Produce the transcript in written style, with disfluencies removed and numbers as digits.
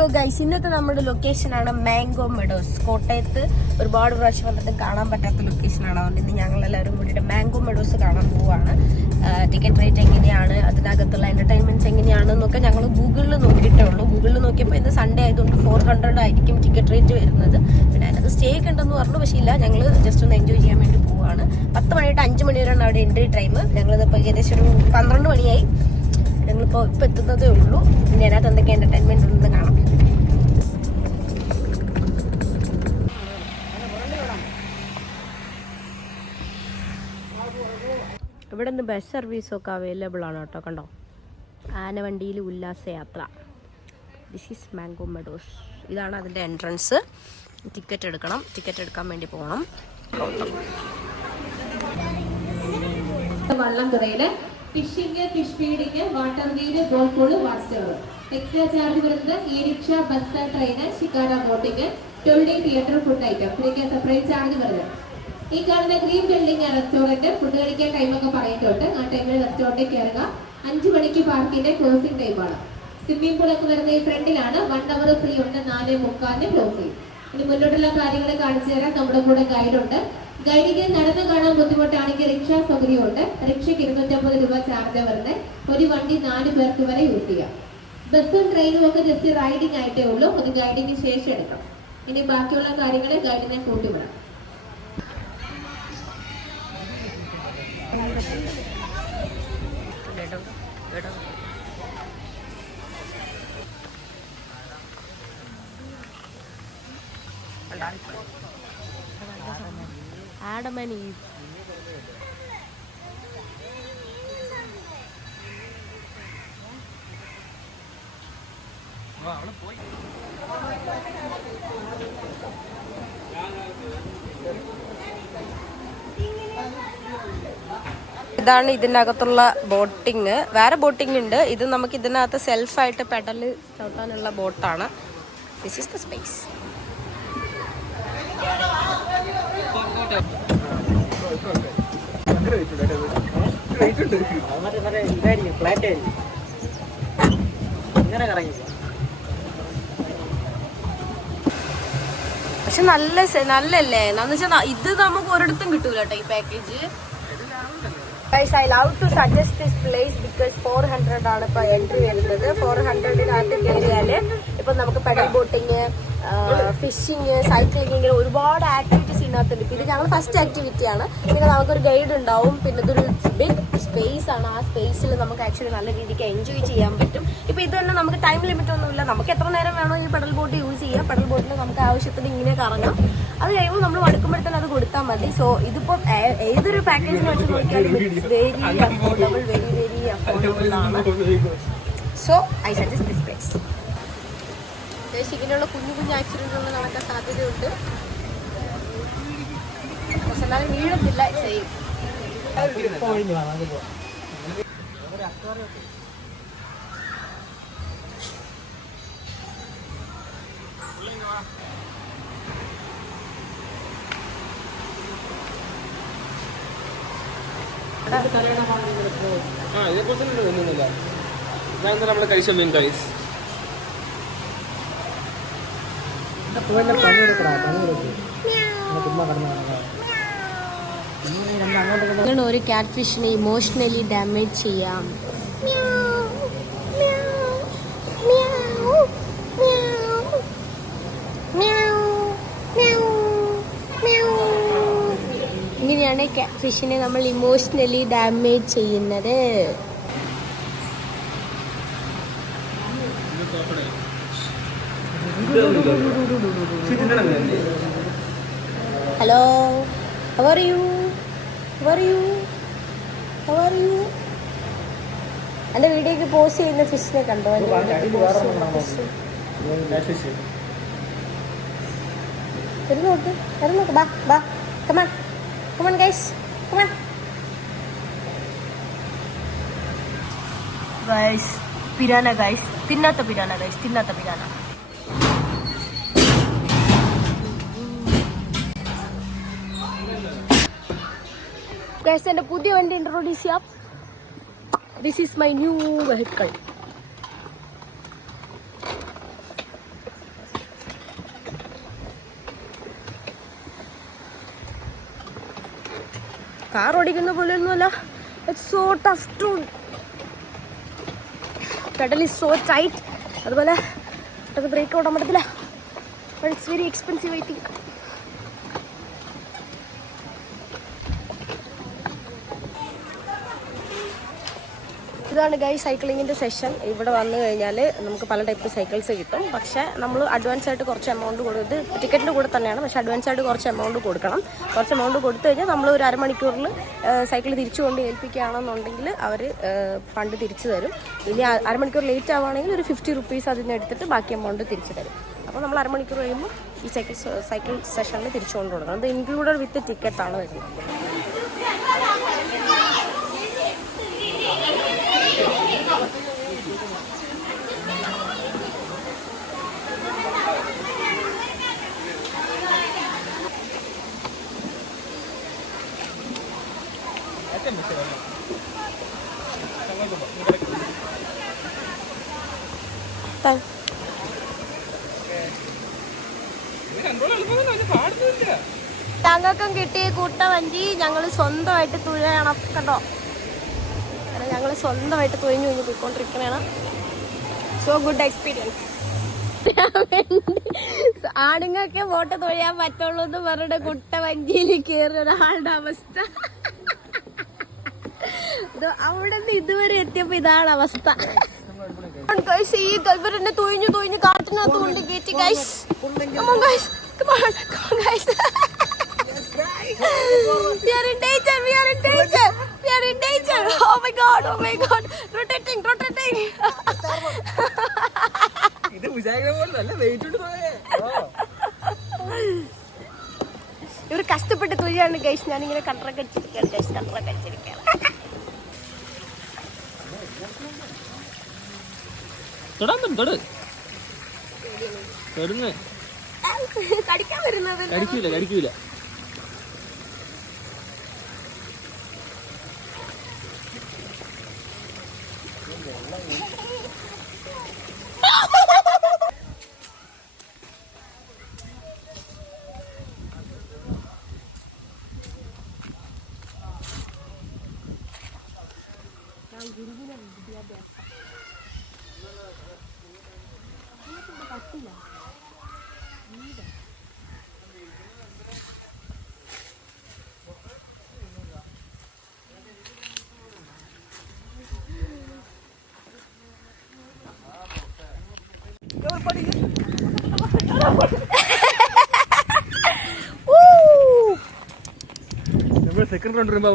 Hello guys, ഇന്നത്തെ നമ്മുടെ ലൊക്കേഷനാണ് mango meadows. കോട്ടയത്ത് ഒരുപാട് പ്രാവശ്യം വന്നിട്ട് കാണാൻ പറ്റാത്ത ലൊക്കേഷനാണ്. അതുകൊണ്ട് ഇന്ന് ഞങ്ങളെല്ലാവരും കൂടിയിട്ട് മാംഗോ മെഡോസ് കാണാൻ പോവുകയാണ്. ടിക്കറ്റ് റേറ്റ് എങ്ങനെയാണ്, അതിനകത്തുള്ള എന്റർടൈൻമെന്റ്സ് എങ്ങനെയാണെന്നൊക്കെ ഞങ്ങൾ ഗൂഗിളിൽ നോക്കിയിട്ടേ ഉള്ളൂ. ഗൂഗിളിൽ നോക്കിയപ്പോൾ ഇന്ന് സൺഡേ ആയതുകൊണ്ട് 400 ആയിരിക്കും ടിക്കറ്റ് റേറ്റ് വരുന്നത്. പിന്നെ അതിനകത്ത് സ്റ്റേ ഒക്കെ ഉണ്ടെന്ന് പറഞ്ഞു. പക്ഷേ ഇല്ല, ഞങ്ങൾ ജസ്റ്റ് ഒന്ന് എൻജോയ് ചെയ്യാൻ വേണ്ടി പോവുകയാണ്. 10 മണി തൊട്ട് 5 മണി വരെയാണ് അവിടെ എൻട്രി ടൈം. ഞങ്ങളിതിപ്പോൾ ഏകദേശം ഒരു 12 മണിയായി. ഞങ്ങളിപ്പോൾ എത്തുന്നതേ ഉള്ളൂ. ഇനി അതിനകത്ത് എന്തൊക്കെ എന്റർടൈൻമെന്റ് ഉണ്ടെന്ന് കാണാം. ഇവിടെ നിന്ന് ബസ് സർവീസൊക്കെ അവൈലബിൾ ആണ് കേട്ടോ. കണ്ടോ, ആനവണ്ടിയിൽ ഉല്ലാസയാത്ര. This is mango meadows. ഇതാണ് അതിൻ്റെ എൻട്രൻസ്. ടിക്കറ്റ് എടുക്കണം. ടിക്കറ്റ് എടുക്കാൻ വേണ്ടി പോകണം. വള്ളംതുറയില് fishing, fish feeding, water wheel, golf pool, watch tower. Extra charge വരുന്നത് e rickshaw, bus, train, shikara boating, trolley, theatre, food item. ഇതിനൊക്കെ സെപ്പറേറ്റ് ചാർജ് വരുന്നത്. ഈ കാണുന്ന ഗ്രീൻ ബിൽഡിംഗ് റെസ്റ്റോറന്റ്. ഫുഡ് കഴിക്കാൻ ടൈമൊക്കെ പറഞ്ഞിട്ടുണ്ട്. ആ ടൈമിൽ റെസ്റ്റോറന്റിലേക്ക് ഇറങ്ങാം. 5 മണിക്ക് പാർക്കിന്റെ ക്ലോസിംഗ് ടൈമാണ്. സ്വിമ്മിംഗ് പൂളൊക്കെ വരുന്നത് ഈ ഫ്രണ്ടിലാണ്. 1 hour ഫ്രീ ഉണ്ട്. 4:45 ക്ലോസ് ചെയ്യും. ഇനി മുന്നോട്ടുള്ള കാര്യങ്ങൾ കാണിച്ചു തരാൻ നമ്മുടെ കൂടെ ഗൈഡുണ്ട്. ഗൈഡിന് നടന്നു കാണാൻ ബുദ്ധിമുട്ടാണെങ്കിൽ റിക്ഷ സൗകര്യമുണ്ട്. റിക്ഷയ്ക്ക് 250 രൂപ ചാർജ് വരുന്നത്. ഒരു വണ്ടി 4 പേർക്ക് വരെ യൂസ് ചെയ്യാം. ബസ്സും ട്രെയിനും ഒക്കെ ജസ്റ്റ് റൈഡിങ് ആയിട്ടേ ഉള്ളൂ. അത് ഗൈഡിന് ശേഷം എടുക്കാം. ഇനി ബാക്കിയുള്ള കാര്യങ്ങൾ ഗൈഡിനെ കൂട്ടിവിടാം. Adam and Eve. ഇതാണ് ഇതിനകത്തുള്ള ബോട്ടിങ്. വേറെ ബോട്ടിങ് ഉണ്ട്. ഇത് നമുക്ക് ഇതിനകത്ത് സെൽഫായിട്ട് പെഡൽ ചവിട്ടാനുള്ള ബോട്ടാണ്. This is the space. പക്ഷെ നല്ലല്ലേ എന്ന് വെച്ചാൽ ഇത് നമുക്ക് ഒരിടത്തും കിട്ടൂല കേട്ടോ ഈ package. Guys, I love to suggest this place because 400 ആണ് ഇപ്പൊ എൻട്രി വരുന്നത്. 400-നകത്ത് കയറിയാല് ഇപ്പൊ നമുക്ക് പെഡൽ ബോട്ടിങ്, ഫിഷിങ്, സൈക്ലിംഗ്, ഇങ്ങനെ ഒരുപാട് ആക്ടിവിറ്റീസ് ഇതിനകത്തുണ്ട്. പിന്നെ ഞങ്ങൾ ഫസ്റ്റ് ആക്ടിവിറ്റിയാണ്. പിന്നെ നമുക്കൊരു ഗൈഡ് ഉണ്ടാവും. പിന്നെ ഇതൊരു ബിഗ് സ്പേസ് ആണ്. ആ സ്പേസിൽ നമുക്ക് ആക്ച്വലി നല്ല രീതിക്ക് എൻജോയ് ചെയ്യാൻ പറ്റും. ഇപ്പൊ ഇത് തന്നെ നമുക്ക് ടൈം ലിമിറ്റ് ഒന്നുമില്ല. നമുക്ക് എത്ര നേരം വേണോ ഈ പെഡൽ ബോട്ട് യൂസ് ചെയ്യാം. പെഡൽ ബോട്ടിൽ നമുക്ക് ആവശ്യത്തിന് ഇങ്ങനെ കറങ്ങാം. അത് കഴിയുമ്പോൾ നമ്മൾ മടുക്കുമ്പോഴത്തേന് അത് കൊടുത്താൽ മതി. സോ ഇതിപ്പോ ഏതൊരു പാക്കേജിനെ വെച്ച് നോക്കിയാലും വെരി അഫോർഡബിൾ, വെരി അഫോർഡബിൾ ആണ്. So I suggest this place. ഇങ്ങനെയുള്ള കുഞ്ഞു ആക്സിഡന്റുകൾ നടക്കാൻ സാധ്യതയുണ്ട്. പക്ഷെ എന്നാലും വീഴത്തില്ല. ചെയ്യും. നമ്മള് കഴിച്ച മീൻ കൈസ് ഒരു ക്യാറ്റ് ഫിഷിനെ ഇമോഷണലി ഡാമേജ് ചെയ്യാം. ഇങ്ങനെയാണ് ക്യാറ്റ് ഫിഷിനെ നമ്മൾ ഇമോഷണലി ഡാമേജ് ചെയ്യുന്നത്. Hello, how are you? എന്റെ വീഡിയോക്ക് പോസ്റ്റ് ചെയ്യുന്ന ഫിഷിനെ കണ്ടോ? നോക്ക്. ബാ come on guys, come on guys. Piranha guys, തിന്നാത്ത പിരാന. Guys, എൻ്റെ പുതിയ വണ്ടി ഇൻട്രോഡ്യൂസ് ചെയ്യാം. This is my new vehicle. Car ഓടിക്കുന്ന പോലെ ഒന്നുമല്ല. It's so tough to pedal is so tight. അതുപോലെ പെട്ടെന്ന് ബ്രേക്ക് ഓടാൻ പറ്റത്തില്ല. But it's very expensive I think. ഇതാണ് ഗൈസ് സൈക്ലിങ്ങിൻ്റെ സെഷൻ. ഇവിടെ വന്നു കഴിഞ്ഞാൽ നമുക്ക് പല ടൈപ്പ് സൈക്കിൾസ് കിട്ടും. പക്ഷേ നമ്മൾ അഡ്വാൻസ് ആയിട്ട് കുറച്ച് എമൗണ്ട് കൊടുത്ത്, ടിക്കറ്റിൻ്റെ കൂടെ തന്നെയാണ്, പക്ഷേ അഡ്വാൻസ് ആയിട്ട് കുറച്ച് എമൗണ്ട് കൊടുക്കണം. കുറച്ച് എമൗണ്ട് കൊടുത്തു കഴിഞ്ഞാൽ നമ്മൾ ഒരു അരമണിക്കൂറിൽ സൈക്കിൾ തിരിച്ചു കൊണ്ട് ഏൽപ്പിക്കുകയാണെന്നുണ്ടെങ്കിൽ അവർ ഫണ്ട് തിരിച്ചു തരും. ഇനി അരമണിക്കൂർ ലേറ്റ് ആവുകയാണെങ്കിൽ ഒരു 50 റുപ്പീസ് അതിൽ നിന്ന് എടുത്തിട്ട് ബാക്കി എമൗണ്ട് തിരിച്ചു തരും. അപ്പോൾ നമ്മൾ അരമണിക്കൂർ കഴിയുമ്പോൾ ഈ സൈക്കിൾ സെഷനിൽ തിരിച്ചു കൊണ്ട് കൊടുക്കണം. അത് ഇൻക്ലൂഡഡ് വിത്ത് ടിക്കറ്റാണ് വരുന്നത്. ഞങ്ങൾക്കും കിട്ടി കൂട്ടവഞ്ചി. ഞങ്ങൾ സ്വന്തമായിട്ട് തുഴയണം കണ്ടോ. ഞങ്ങൾ സ്വന്തമായിട്ട് തുഴഞ്ഞു കഴിഞ്ഞ് പോയിക്കൊണ്ടിരിക്കണേണ്. So good experience. ആണുങ്ങൾക്ക് ബോട്ട് തുഴയാൻ പറ്റുള്ളൂ എന്ന് പറഞ്ഞിട്ട് കുട്ടവഞ്ചിയിൽ കയറിയ ഒരാളുടെ അവസ്ഥ. അവിടെ നിന്ന് ഇതുവരെ എത്തിയപ്പോ ഇതാണ് അവസ്ഥ. ഇവരെന്നെ തുഴഞ്ഞു കാട്ടിനകത്ത് കൊണ്ട് കയറ്റി. Guys come on guys. We are in danger. Oh my god. rotating ഇത് വിചാരിക്കുന്ന പോലെ നല്ല വെയിറ്റ് ഉണ്ട്. ഇവർ കഷ്ടപ്പെട്ട് തുഴയാണ് ഗൈസ്. ഞാനിങ്ങനെ കട്ടറൊക്കെ അടിച്ചിരിക്കുകയാണ് ഗൈസ്. കടിക്കാൻ വരുന്നത് കടിക്കൂല. സെക്കൻഡ് റൗണ്ട് വരുമ്പോ